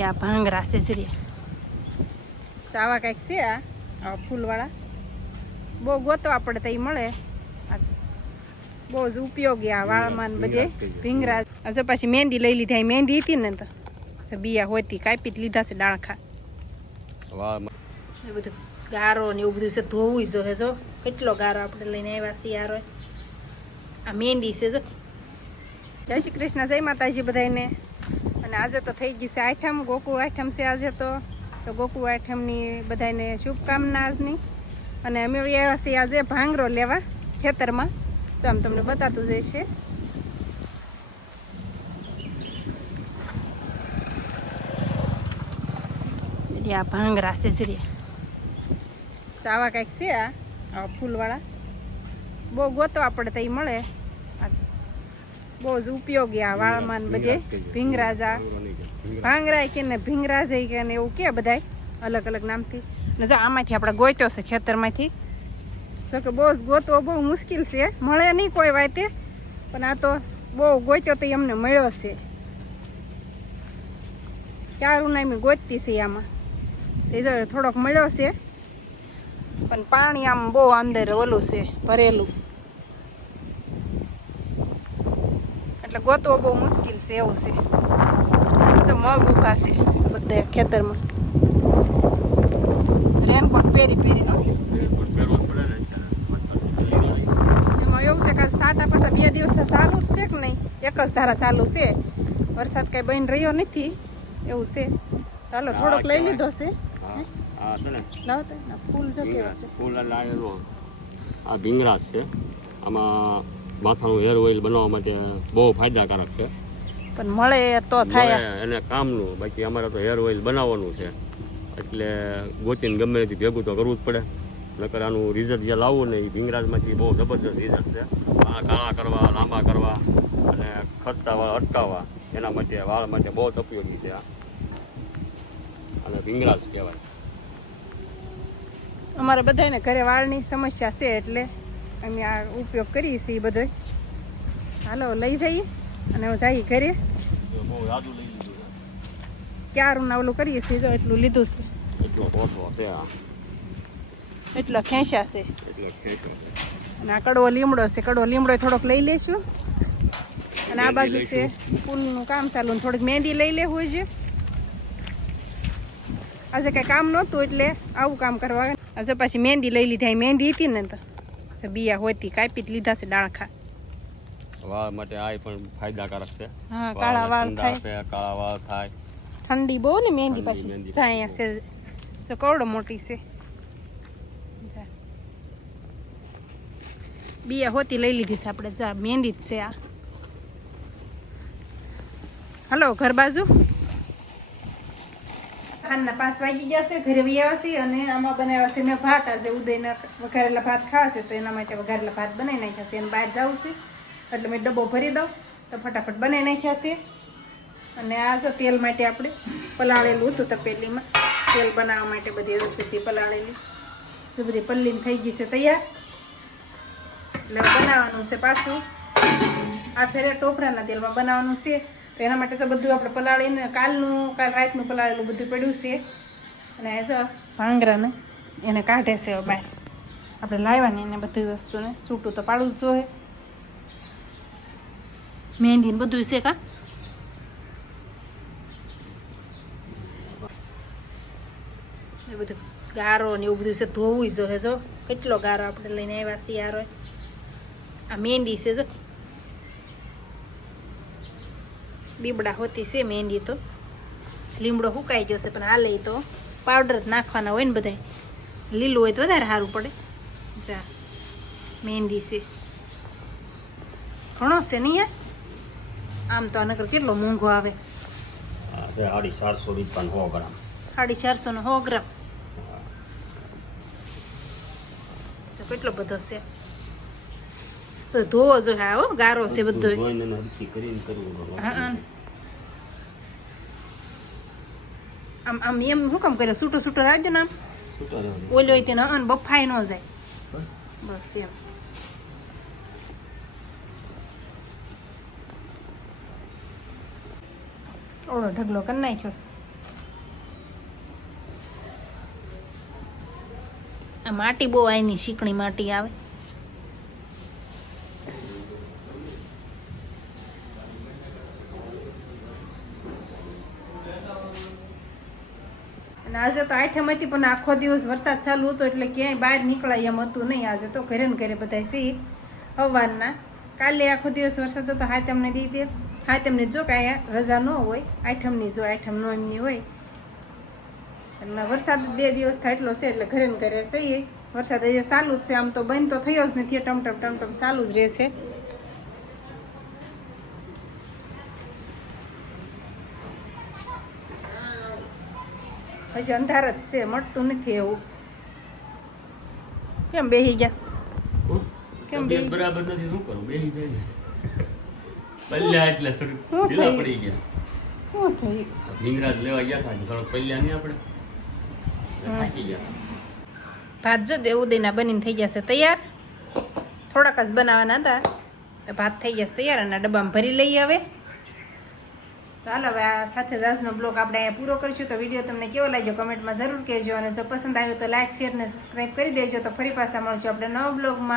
યા ભાંગરા છે જરીએ ચાવા કાંઈક છે આ આવા ફૂલવાળા. બહુ ગોતવા પડે તો એ મળે. બહુ જ ઉપયોગી આ વાળમાં ને બધે ભીંગરા. હજુ જો પાછી મહેંદી લઈ લીધી આ મહેંદી હતી ને તો. જો બિયા હોતી કાપી જ લીધા છે ડાળખા એ બધું ગારો ને એવું બધું છે ધોવું જો હે જો. કેટલો ગારો આપણે લઈને આવ્યા છીએ યારો આ મહેંદી છે જો. જય શ્રી કૃષ્ણ જય માતાજી બધાને અને આજે તો થઈ ગઈ છે આઠમ ગોકુળ આઠમ છે આજે તો. તો ગોકુળ આઠમની બધાને શુભકામના આજની અને અમે આવ્યા છીએ આજે ભાંગરો લેવા ખેતરમાં. તો આમ તમને બતાતું જઈશે. આ ભાંગરા છે જરીએ ચાવા કાંઈક છે આ ફૂલવાળા. બહુ ગોતવા પડે તો એ મળે. બહુ જ ઉપયોગી આ વાળમાં બધે. ભીંગરાજા. ભાંગરાય કે ને ભીંગરાજે કે ને એવું કે બધાય. અલગ અલગ નામથી. ને જો આમાંથી આપણે ગોત્યો છે ખેતરમાંથી. તો કે બહુ જ ગોતવો બહુ મુશ્કેલ છે. મળે નહીં કોઈ વાતે. પણ આ તો બહુ ગોત્યો તો એમને મળ્યો છે. ક્યારું ના મેં ગોતતી છે આમાં. તે થોડોક મળ્યો છે. પણ પાણી આમ બહુ અંદર ઓલું છે ભરેલું. એટલે ગોતવો બહુ મુશ્કેલ છે એવું છે. જો મગ ઊભા છે બધા ખેતરમાં. રેનકોટ પહેરી પહેરીનો એમાં એવું છે કે સાટા પાછા બે દિવસ ચાલુ જ છે કે નહીં? એક જ ધારા ચાલુ છે. વરસાદ કઈ બન રહ્યો નથી એવું છે. ચાલો થોડોક લઈ લીધો છે. તો ફૂલ જો કેવા છે. ફૂલ આ ભીંગરાજ છે. આમાં માથાનું હેર ઓઇલ બનાવવા માટે બહુ ફાયદાકારક છે. પણ મળે તો થાય. એને કામનું. બાકી અમારે તો હેર ઓઇલ બનાવવાનું છે. એટલે ગોતીને ગમે તે ભેગું તો કરવું જ પડે. નકર આનું રિઝલ્ટ જે લાવવું ને એ ભીંગરાજમાંથી બહુ જબરજસ્ત રિઝલ્ટ છે. આ કાળા કરવા લાંબા કરવા અને ખરતા વાળ અટકાવવા એના માટે વાળ માટે બહુ જ ઉપયોગી છે આ. અને ભીંગરાજ કહેવાય. અમારે બધાને ઘરે વાળની સમસ્યા છે એટલે અમે આ ઉપયોગ કરીએ છીએ બધો હાલો, લઈ જઈએ અને હવે જઈએ ઘરે. ક્યારું ના ઓલું કરીએ છીએ જો એટલું લીધું છે. એટલો ખેંચ્યા છે. અને આ કડવો લીમડો છે. કડવો લીમડો થોડોક લઈ લેશું. અને આ બાજુ છે ફૂલનું કામ ચાલુ ને થોડીક મહેંદી લઈ લેવું છે. આજે કાંઈ કામ નહોતું એટલે આવું કામ કરવા આજે પાછી મહેંદી લઈ લીધી. મહેંદી હતી ને તો બિયા હોતી કાપી જ લીધા છે ડાળખા વાળ માટે આ પણ ફાયદાકારક છે. હા કાળા વાળ થાય. કાળા વાળ થાય. ઠંડી બહુ ને મહેંદી પાછી. જાય છે. તો કવડો મોટી છે. બિયા હોતી લઈ લીધી છે આપણે. જા મહેંદી જ છે આ. હલો ઘર બાજુ? ખાનના પાંચ વાગી ગયા છે, ઘરે આવ્યા છે અને આમાં બનાવ્યા છે મેં ભાત. આજે ઉદયના વઘારેલા ભાત ખાવા છે, તો એના માટે વઘારેલા ભાત બનાવી નાખ્યા છે. અને બહાર જવું છે, એટલે મેં ડબ્બો ભરી દઉં, તો ફટાફટ બનાવી નાખ્યા છે. અને આ જો તેલ માટે આપણે પલાળેલું હતું તપેલીમાં તેલ બનાવવા માટે બધી રસોઈથી પલાળેલી. તો બધી પલ્લીને થઈ ગઈ છે તૈયાર. એટલે બનાવવાનું છે પાછું. આ ફેરે ટોપરાના તેલમાં બનાવવાનું છે. તો એના માટે તો બધું આપણે પલાળીને કાલનું, કાલ રાતનું પલાળેલું બધું પડ્યું છે. અને એ જો ભાંગરાને એને કાઢે છે બહાર આપણે લાવવાની એને બધી વસ્તુને. છૂટું તો પાડવું જ જોઈએ. મહેંદી બધું છે કા? એ બધું ગારો ને એવું બધું છે, ધોવું જોઈએ જો. કેટલો ગારો આપણે લઈને આવ્યા છીએ આ મહેંદી છે જો. બીબડા હોતી છે મહેંદી તો. લીમડો સુકાઈ ગયો છે પણ આ લઈ તો પાવડર જ નાખવાના હોય ને બધાય. લીલું હોય તો વધારે સારું પડે. જા મહેંદી છે. ઘણો છે નહીં આમ તો આ નકર કેટલો મોંઘો આવે. સાડી ચારસો રૂપિયા સો ગ્રામ. સાડી ચારસો નો સો ગ્રામ. કેટલો બધો છે? તો ધોવો જો હા હો ગારો છે બધો આમ આમ એમ હું કામ કર્યો? છૂટો છૂટો રાખજો ને આમ. ઓલો હોય તેને અન બફાઈ ન જાય. બસ. એમ. ઓળો ઢગલો કરી નાખ્યો આ માટી બહુ આની ચીકણી માટી આવે. અને આજે તો આઠમ હતી, પણ આખો દિવસ વરસાદ ચાલુ હતો એટલે ક્યાંય બહાર નીકળાય એમ હતું નહીં. આજે તો ઘરે ને ઘરે બધા સી હવારના. કાલે આખો દિવસ વરસાદ હતો, હા તમને દીધી હાથમને જો કાંઈ રજા ન હોય, આઠમની જો, આઠમ નો એમની હોય. એટલે વરસાદ બે દિવસ થાય એટલો છે, એટલે ઘરે ને ઘરે સહીએ વરસાદ હજી ચાલુ જ છે, આમ તો બંધ તો થયો જ નથી ટમટમ ટમટમ ચાલુ જ રહેશે. હજી અંધાર જ છે મળતું નથી એવું. કેમ બેહી ગયા? કેમ બે- બરાબર નથી શું કરું? બેહી જાય ને. પલ્યા એટલે થોડું ઢીલા પડી ગયા. શું થયું? ભીંગરાજ લેવા ગયા હતા થોડોક પલ્યા નહીં આપણે. થાકી ગયા. ભાત જો દેવું દેના બનીને થઈ જશે તૈયાર? થોડાક જ બનાવવાના હતા. ભાત થઈ જશે તૈયાર અને ડબ્બામાં ભરી લઈએ હવે. ચાલો હવે આ સાથે જ આજનો બ્લોગ આપણે અહીંયા પૂરો કરીશું. તો વીડિયો તમને કેવો લાગ્યો કમેન્ટમાં જરૂર કહેજો. અને જો પસંદ આવ્યો તો લાઇક શેર અને સબસ્ક્રાઈબ કરી દેજો. તો ફરી પાછા મળશું આપણે નવા બ્લોગમાં.